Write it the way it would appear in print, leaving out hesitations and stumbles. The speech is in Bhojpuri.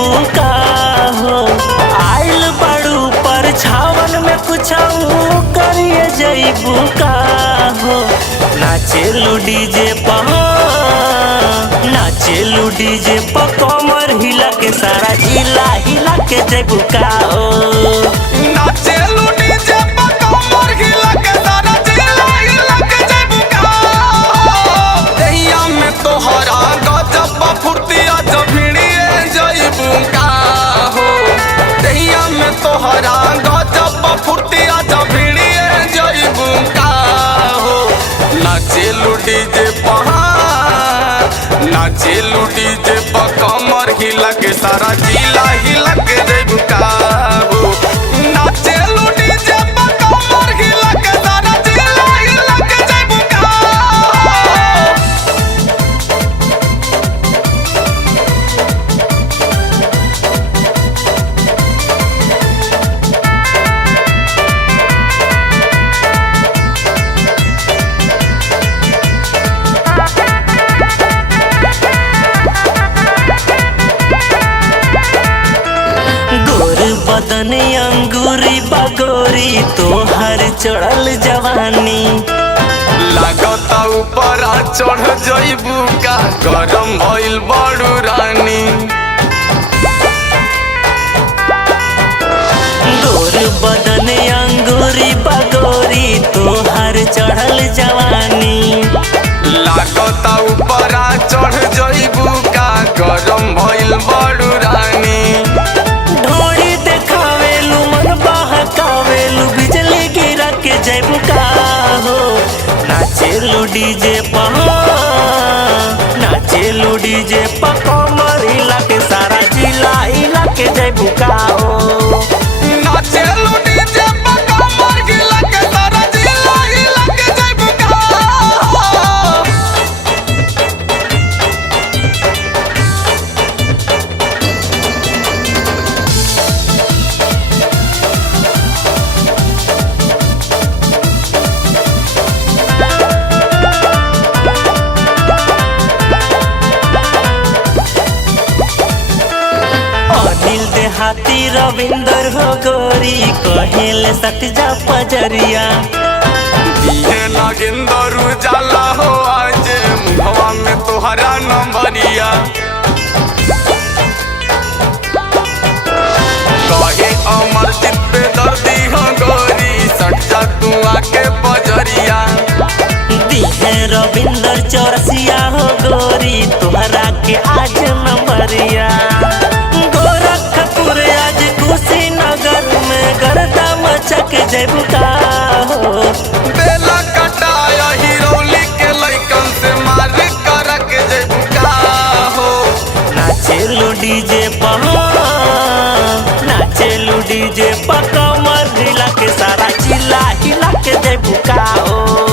जैबू का हो। आइल बड़ू पर छावन में कुछ करिए जैबू का हो। नाचेलू डीजे नाचेलू डीजे कमर हिला के सारा जिला हिला के जैबू का हो। नाचेलू डीजे कमर हिला के सारा जिला हिला के जैबू का हो। दहिया में तोहरा गजब फुर्तिया जब भिड़िए जैबू का हो। दहिया में तोहरा गजब फुर्तिया जब भिड़िए जैबू का हो। नाचेलू डीजे नाचेलू डीजे कमर हिला के सारा जिला हिला के जैबू का हो। नाचेलू डीजे कमर हिला के सारा जिला हिला के जैबू का हो। बदन अंगूरी बगोरी तोहर चढ़ल जवानी। लागता ऊपर चढ़ जइबू का गरम भइल बड़ू रानी। गोर बदन अंगूरी बगोरी तोहर चढ़ल जवानी। लागता ऊपर चढ़ जइबू का गरम भइल बड़ू रानी। जैबू का हो। नाचेलू डीजे नाचेलू डीजे कमर हिला के सारा जिला हिला के जैबू का हो। नाचेलू डीजे कमर हिला के सारा जिला हिला के जैबू का हो। अनिल देहाती रविंदर हो गोरी कहेल सटजा पजरिया। दिए नागेंदर उजाला हो आज मुहवा में तोहरा नंबरिया। कहे अमर चित पे दर्दी हो गोरी सटजा तू आके पजरिया। दिहे रविंदर चौरसिया हो गोरी तोहरा के आज नंबरिया। गोरखपुर आज कुशीनगर में गर्दा मचा के जैबू का हो। बेला कटाया हिरौली के लइकन से मार कर के जैबू का हो। नाचेलू डीजे नाचेलू डीजे कमर हिला के सारा जिला हिला के जैबू का हो।